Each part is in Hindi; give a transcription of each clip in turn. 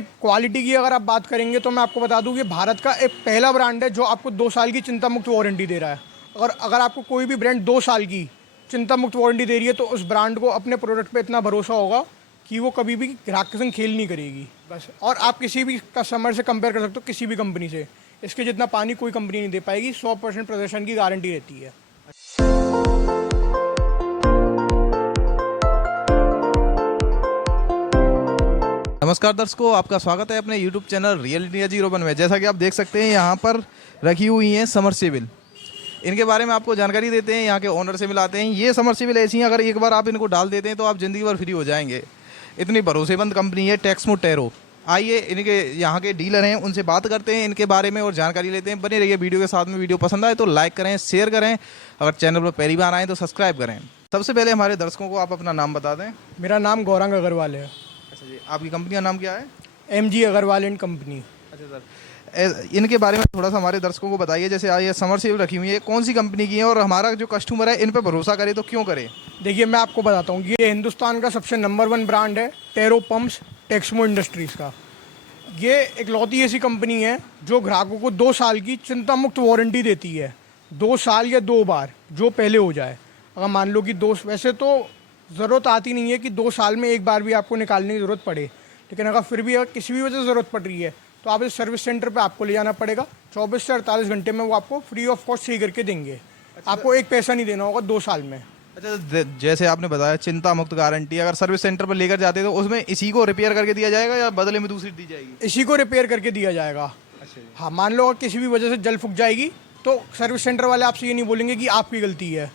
देखिए क्वालिटी की अगर आप बात करेंगे तो मैं आपको बता दूं कि भारत का एक पहला ब्रांड है जो आपको 2 साल की चिंता मुक्त वारंटी दे रहा है। अगर आपको कोई भी ब्रांड 2 साल की चिंता मुक्त वारंटी दे रही है तो उस ब्रांड को अपने प्रोडक्ट पे इतना भरोसा होगा कि वो कभी भी ग्राहक के संग खेल नहीं करेगी बस। और आप किसी भी कस्टमर से कंपेयर कर सकते हो, किसी भी कंपनी से। इसके जितना पानी कोई कंपनी नहीं दे पाएगी। 100% प्रदर्शन की गारंटी रहती है। नमस्कार दर्शकों, आपका स्वागत है अपने YouTube चैनल रियल इंडिया 01 में। जैसा कि आप देख सकते हैं यहाँ पर रखी हुई हैं समरसेबिल। इनके बारे में आपको जानकारी देते हैं, यहाँ के ओनर से मिलाते हैं। ये समरसेबिल ऐसी हैं, अगर एक बार आप इनको डाल देते हैं तो आप ज़िंदगी भर फ्री हो जाएंगे। इतनी भरोसेमंद कंपनी है टेक्समो टेरो। आइए इनके यहाँ के डीलर हैं, उनसे बात करते हैं इनके बारे में और जानकारी लेते हैं। बने रहिए वीडियो के साथ में। वीडियो पसंद आए तो लाइक करें, शेयर करें। अगर चैनल पर पहली बार आएँ तो सब्सक्राइब करें। सबसे पहले हमारे दर्शकों को आप अपना नाम बता दें। मेरा नाम गौरांग अग्रवाल है। अच्छा जी, आपकी कंपनी का नाम क्या है? MG Agarwal and company. अच्छा सर, इनके बारे में थोड़ा सा हमारे दर्शकों को बताइए। जैसे ये समरसेबिल रखी हुई है, कौन सी कंपनी की है और हमारा जो कस्टमर है इन पर भरोसा करे तो क्यों करे? देखिए मैं आपको बताता हूँ, ये हिंदुस्तान का सबसे नंबर 1 ब्रांड है टेरो पंप्स टेक्समो इंडस्ट्रीज़ का। ये इकलौती ऐसी कंपनी है जो ग्राहकों को 2 साल की चिंता मुक्त वारंटी देती है। 2 साल या 2 बार जो पहले हो जाए। अगर मान लो कि वैसे तो ज़रूरत आती नहीं है कि 2 साल में एक बार भी आपको निकालने की ज़रूरत पड़े, लेकिन अगर फिर भी अगर किसी भी वजह से ज़रूरत पड़ रही है तो आप इस सर्विस सेंटर पे आपको ले जाना पड़ेगा। 24 से 48 घंटे में वो आपको फ्री ऑफ कॉस्ट सही करके देंगे। आपको एक पैसा नहीं देना होगा 2 साल में। अच्छा, जैसे आपने बताया चिंता मुक्त गारंटी, अगर सर्विस सेंटर पर लेकर जाते हैं तो उसमें इसी को रिपेयर करके दिया जाएगा या बदले में दूसरी दी जाएगी? इसी को रिपेयर करके दिया जाएगा। अच्छा, हाँ, मान लो अगर किसी भी वजह से जल फूक जाएगी तो सर्विस सेंटर वाले आपसे ये नहीं बोलेंगे कि आपकी गलती है।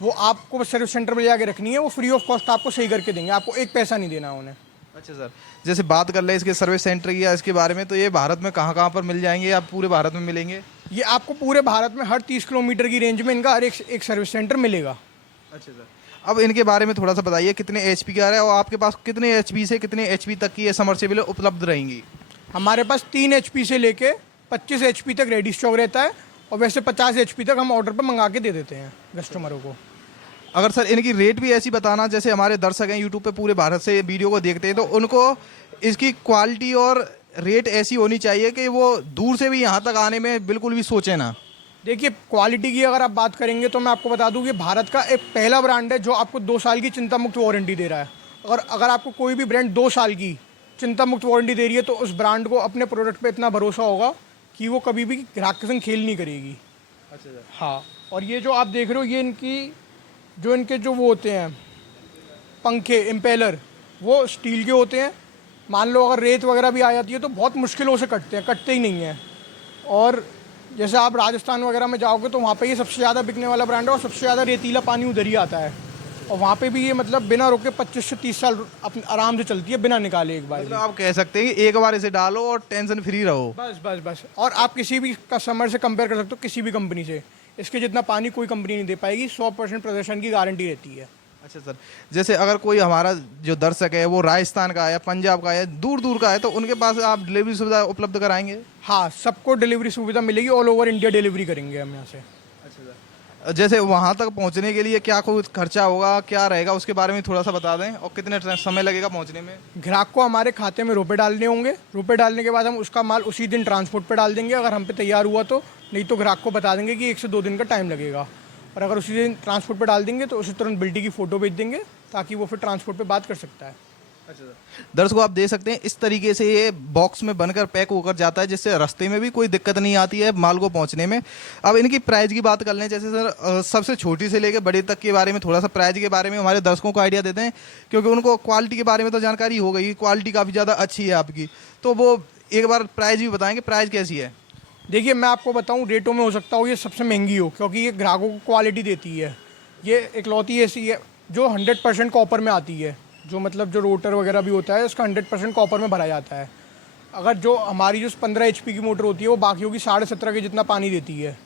वो आपको सर्विस सेंटर पर ले जाके रखनी है, वो फ्री ऑफ कॉस्ट आपको सही करके देंगे। आपको एक पैसा नहीं देना उन्हें। अच्छा सर, जैसे बात कर ले इसके सर्विस सेंटर की या इसके बारे में, तो ये भारत में कहाँ कहाँ पर मिल जाएंगे या पूरे भारत में मिलेंगे? ये आपको पूरे भारत में हर 30 किलोमीटर की रेंज में इनका हर एक सर्विस सेंटर मिलेगा। अच्छा सर, अब इनके बारे में थोड़ा सा बताइए, कितने HP का है और आपके पास कितने HP से कितने HP तक की ये समरसेबिल उपलब्ध रहेंगी? हमारे पास 3 HP से लेके 25 HP तक रेडी स्टॉक रहता है, और वैसे 50 HP तक हम ऑर्डर पर मंगा के दे देते हैं कस्टमरों को। अगर सर इनकी रेट भी ऐसी बताना, जैसे हमारे दर्शक हैं यूट्यूब पे पूरे भारत से वीडियो को देखते हैं, तो उनको इसकी क्वालिटी और रेट ऐसी होनी चाहिए कि वो दूर से भी यहाँ तक आने में बिल्कुल भी सोचे ना। देखिए क्वालिटी की अगर आप बात करेंगे तो मैं आपको बता दूं कि भारत का एक पहला ब्रांड है जो आपको 2 साल की चिंता मुक्त वारंटी दे रहा है। अगर आपको कोई भी ब्रांड 2 साल की चिंता मुक्त वारंटी दे रही है तो उस ब्रांड को अपने प्रोडक्ट पे इतना भरोसा होगा कि वो कभी भी ग्राहक के संग खेल नहीं करेगी। अच्छा सर। हाँ, और ये जो आप देख रहे हो, ये इनके जो वो होते हैं पंखे इम्पेलर, वो स्टील के होते हैं। मान लो अगर रेत वगैरह भी आ जाती है तो बहुत मुश्किलों से कटते ही नहीं हैं। और जैसे आप राजस्थान वगैरह में जाओगे तो वहाँ पे ये सबसे ज़्यादा बिकने वाला ब्रांड है, और सबसे ज़्यादा रेतीला पानी उधर ही आता है। और वहाँ पे भी ये मतलब बिना रोके 25 से 30 साल आराम से चलती है, बिना निकाले एक बार। मतलब आप कह सकते हैं कि एक बार इसे डालो और टेंशन फ्री रहो। बस बस बस। और आप किसी भी कस्टमर से कंपेयर कर सकते हो, किसी भी कंपनी से। इसके जितना पानी कोई कंपनी नहीं दे पाएगी। 100% प्रदर्शन की गारंटी रहती है। अच्छा सर, जैसे अगर कोई हमारा जो दर्शक है वो राजस्थान का है, पंजाब का है, दूर दूर का है, तो उनके पास आप डिलीवरी सुविधा उपलब्ध कराएंगे? हाँ, सबको डिलीवरी सुविधा मिलेगी। ऑल ओवर इंडिया डिलीवरी करेंगे हम यहाँ से। अच्छा सर, जैसे वहाँ तक पहुँचने के लिए क्या कोई खर्चा होगा, क्या रहेगा, उसके बारे में थोड़ा सा बता दें, और कितने समय लगेगा पहुँचने में? ग्राहक को हमारे खाते में रुपए डालने होंगे। रुपए डालने के बाद हम उसका माल उसी दिन ट्रांसपोर्ट पे डाल देंगे, अगर हम पे तैयार हुआ तो। नहीं तो ग्राहक को बता देंगे कि 1 से 2 दिन का टाइम लगेगा। और अगर उसी दिन ट्रांसपोर्ट पे डाल देंगे तो उसी तुरंत बिल्टी की फ़ोटो भेज देंगे, ताकि वो फिर ट्रांसपोर्ट पे बात कर सकता है। अच्छा सर, दर्शकों आप देख सकते हैं इस तरीके से ये बॉक्स में बनकर पैक होकर जाता है, जिससे रास्ते में भी कोई दिक्कत नहीं आती है माल को पहुंचने में। अब इनकी प्राइस की बात कर लें, जैसे सर सबसे छोटी से लेकर बड़े तक के बारे में थोड़ा सा प्राइस के बारे में हमारे दर्शकों को आइडिया देते हैं, क्योंकि उनको क्वालिटी के बारे में तो जानकारी हो गई, क्वालिटी काफ़ी ज़्यादा अच्छी है आपकी। तो वो एक बार प्राइस भी बताएंगे, प्राइस कैसी है? देखिए मैं आपको बताऊं, रेटों में हो सकता हो ये सबसे महंगी हो, क्योंकि ये ग्राहकों को क्वालिटी देती है। ये इकलौती ऐसी है जो 100% कॉपर में आती है। जो मतलब जो रोटर वगैरह भी होता है उसका 100% कॉपर में भरा जाता है। अगर जो हमारी जो 15 HP की मोटर होती है वो बाकियों की 17.5 के जितना पानी देती है।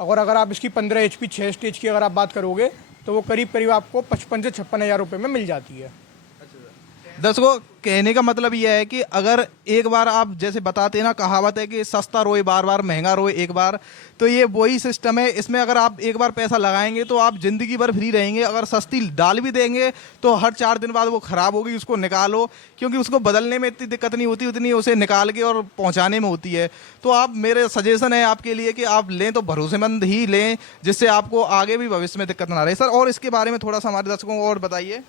अगर आप इसकी 15 HP 6 स्टेज की अगर आप बात करोगे तो वो करीब करीब आपको 55 से 56 हज़ार रुपये में मिल जाती है। अच्छा सर, दर्शकों, कहने का मतलब यह है कि अगर एक बार आप जैसे बताते हैं ना, कहावत है कि सस्ता रोए बार बार, महंगा रोए एक बार, तो ये वही सिस्टम है। इसमें अगर आप एक बार पैसा लगाएंगे तो आप ज़िंदगी भर फ्री रहेंगे। अगर सस्ती डाल भी देंगे तो हर 4 दिन बाद वो ख़राब होगी, उसको निकालो, क्योंकि उसको बदलने में इतनी दिक्कत नहीं होती, उतनी उसे निकाल के और पहुँचाने में होती है। तो आप, मेरे सजेशन है आपके लिए कि आप लें तो भरोसेमंद ही लें, जिससे आपको आगे भी भविष्य में दिक्कत ना रहे। सर, और इसके बारे में थोड़ा सा हमारे दर्शकों को और बताइए।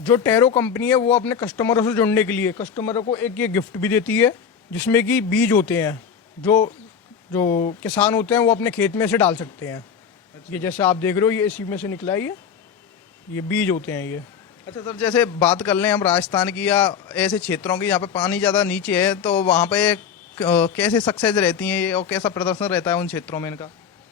जो टेरो कंपनी है वो अपने कस्टमरों से जुड़ने के लिए कस्टमरों को एक ये गिफ्ट भी देती है, जिसमें कि बीज होते हैं जो जो किसान होते हैं वो अपने खेत में से डाल सकते हैं। ये जैसे आप देख रहे हो, ये इसी में से निकला है, ये बीज होते हैं ये। अच्छा सर, जैसे बात कर लें हम राजस्थान की या ऐसे क्षेत्रों की जहाँ पे पानी ज़्यादा नीचे है, तो वहाँ पे कैसे सक्सेस रहती हैं ये और कैसा प्रदर्शन रहता है उन क्षेत्रों में इनका?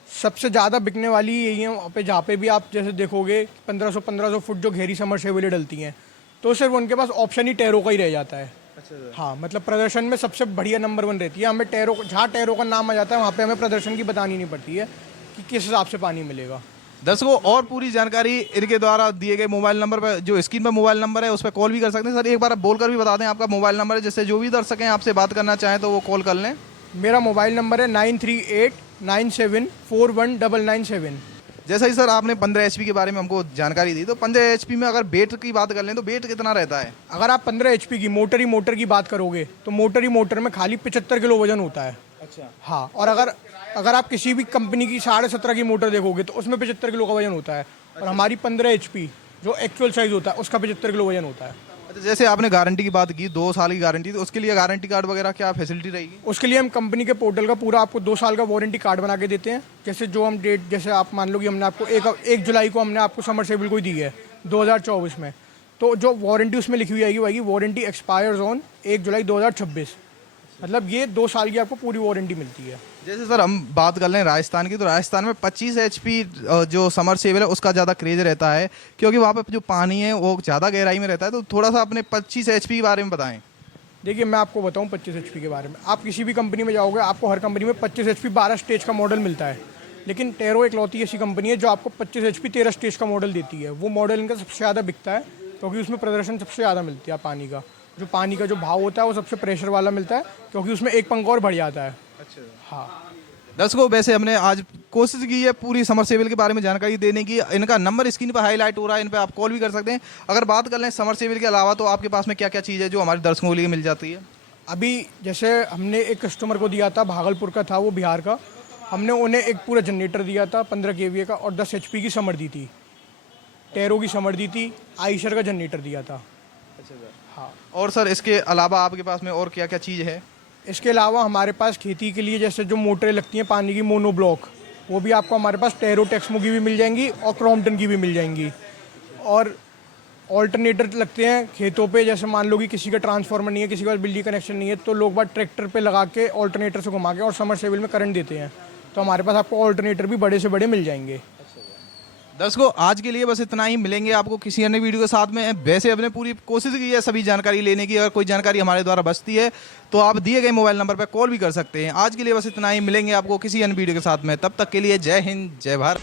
सबसे ज़्यादा बिकने वाली यही है वहाँ पे, जहाँ पे भी आप जैसे देखोगे 1500 फुट जो घेरी समरसेबलें डलती हैं, तो सिर्फ उनके पास ऑप्शन ही टेरो का ही रह जाता है। अच्छा। हाँ, मतलब प्रदर्शन में सबसे बढ़िया नंबर 1 रहती है। हमें टेरो, जहाँ टेरो का नाम आ जाता है वहाँ पे हमें प्रदर्शन की बतानी नहीं पड़ती है कि किस हिसाब से पानी मिलेगा। दर्शकों, और पूरी जानकारी इनके द्वारा दिए गए मोबाइल नंबर पर, जो स्क्रीन पर मोबाइल नंबर है, उस पर कॉल भी कर सकते हैं। सर, एक बार आप बोलकर भी बता दें आपका मोबाइल नंबर है, जिससे जो भी दर्शक हैं आपसे बात करना चाहें तो वो कॉल कर लें। मेरा मोबाइल नंबर है 9389741997। जैसा ही सर आपने 15 HP के बारे में हमको जानकारी दी, तो 15 HP में अगर वेट की बात कर लें तो वेट कितना रहता है? अगर आप 15 HP की मोटर की बात करोगे तो मोटर में खाली 75 किलो वजन होता है। अच्छा। हाँ, और अगर आप किसी भी कंपनी की 17.5 की मोटर देखोगे तो उसमें 75 किलो का वजन होता है। और हमारी 15 HP जो एक्चुअल साइज होता है उसका 75 किलो वजन होता है। अच्छा, जैसे आपने गारंटी की बात की, 2 साल की गारंटी, तो उसके लिए गारंटी कार्ड वगैरह क्या फैसिलिटी रहेगी? उसके लिए हम कंपनी के पोर्टल का पूरा आपको 2 साल का वारंटी कार्ड बना के देते हैं। जैसे जो हम डेट, जैसे आप मान लो कि हमने आपको 1 जुलाई को हमने आपको समरसेबल को ही दी है 2024 में, तो जो वारंटी उसमें लिखी हुई आएगी वही वारंटी एक्सपायर्स ऑन 1 जुलाई 2026। मतलब ये 2 साल की आपको पूरी वारंटी मिलती है। जैसे सर हम बात कर लें राजस्थान की, तो राजस्थान में 25 HP जो समरसेबल है उसका ज़्यादा क्रेज रहता है, क्योंकि वहाँ पे जो पानी है वो ज़्यादा गहराई में रहता है। तो थोड़ा सा अपने 25 HP के बारे में बताएं। देखिए, मैं आपको बताऊं 25 HP के बारे में। आप किसी भी कंपनी में जाओगे, आपको हर कंपनी में 25 HP 12 स्टेज का मॉडल मिलता है, लेकिन टेरो इकलौती ऐसी कंपनी है जो आपको 25 HP 13 स्टेज का मॉडल देती है। वो मॉडल इनका सबसे ज़्यादा बिकता है, क्योंकि उसमें प्रदर्शन सबसे ज़्यादा मिलती है। पानी का जो भाव होता है वो सबसे प्रेशर वाला मिलता है, क्योंकि उसमें एक पंखा और बढ़ जाता है। अच्छा। हाँ, दर्शकों, वैसे हमने आज कोशिश की है पूरी समरसेबल के बारे में जानकारी देने की। इनका नंबर स्क्रीन पर हाईलाइट हो रहा है, इन पर आप कॉल भी कर सकते हैं। अगर बात कर लें समरसेबल के अलावा, तो आपके पास में क्या क्या चीज़ है जो हमारे दर्शकों के लिए मिल जाती है? अभी जैसे हमने एक कस्टमर को दिया था, भागलपुर का था वो, बिहार का। हमने उन्हें एक पूरा जनरेटर दिया था 15 kVA का, और 10 HP की समर दी थी, टेरो की समर दी थी, आइशर का जनरेटर दिया था। अच्छा सर। हाँ, और सर इसके अलावा आपके पास में और क्या क्या चीज़ है? इसके अलावा हमारे पास खेती के लिए जैसे जो मोटरें लगती हैं पानी की, मोनो ब्लॉक, वो भी आपको हमारे पास टेरो टेक्समो की भी मिल जाएंगी और क्रॉम्पटन की भी मिल जाएंगी। और ऑल्टरनेटर लगते हैं खेतों पे, जैसे मान लो कि किसी का ट्रांसफार्मर नहीं है, किसी के पास बिजली कनेक्शन नहीं है, तो लोग बात ट्रैक्टर पे लगा के ऑल्टरनेटर से घुमा के और समरसेबल में करंट देते हैं, तो हमारे पास आपको ऑल्टरनेटर भी बड़े से बड़े मिल जाएंगे। दर्शकों, आज के लिए बस इतना ही। मिलेंगे आपको किसी अन्य वीडियो के साथ में। वैसे हमने पूरी कोशिश की है सभी जानकारी लेने की। अगर कोई जानकारी हमारे द्वारा बचती है तो आप दिए गए मोबाइल नंबर पर कॉल भी कर सकते हैं। आज के लिए बस इतना ही। मिलेंगे आपको किसी अन्य वीडियो के साथ में। तब तक के लिए जय हिंद, जय भारत।